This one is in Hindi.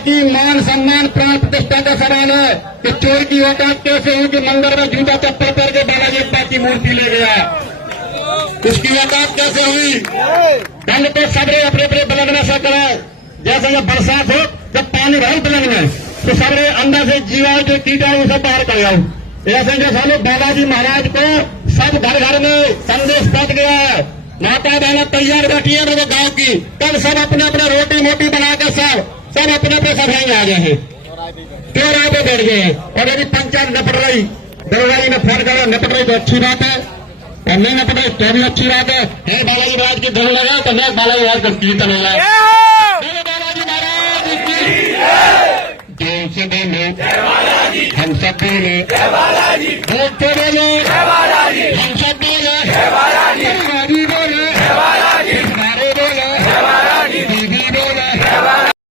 की मान सम्मान प्राण प्रतिष्ठा का सवाल है कि चोर की औकात कैसे हुई कि मंदिर में जूता चप्पल पहन के बालाजी अप्पा की मूर्ति ले गया। उसकी औकात कैसे हुई? कल तो सबरे अपने अपने बलग में से कराए। जैसे जब बरसात हो, जब पानी भर बलग में, तो सबरे अंदर से जीवाणु जो कीटाणु सब बाहर कर आओ। ऐसे जैसा लोग बालाजी महाराज को सब घर घर में संदेश पहुंच गया है। माता बहना तैयार बैठी है मेरे गांव की। कल सब अपने अपने रोटी मोटी बना के सब अपने अपने सफाई आ गए हैं, चोर आगे बैठ गए हैं। और यदि पंचायत निपट रही, दरवाई में फोन कर निपट रही तो अच्छी बात है, और नहीं निपट रही तो भी अच्छी बात है। बालाजी महाराज की धन लगा तो मैं बालाजी महाराज का कीर्तन होगा। बालाजी महाराज की जोर से बोलो, हम सब बोलो, बोलते बोलो।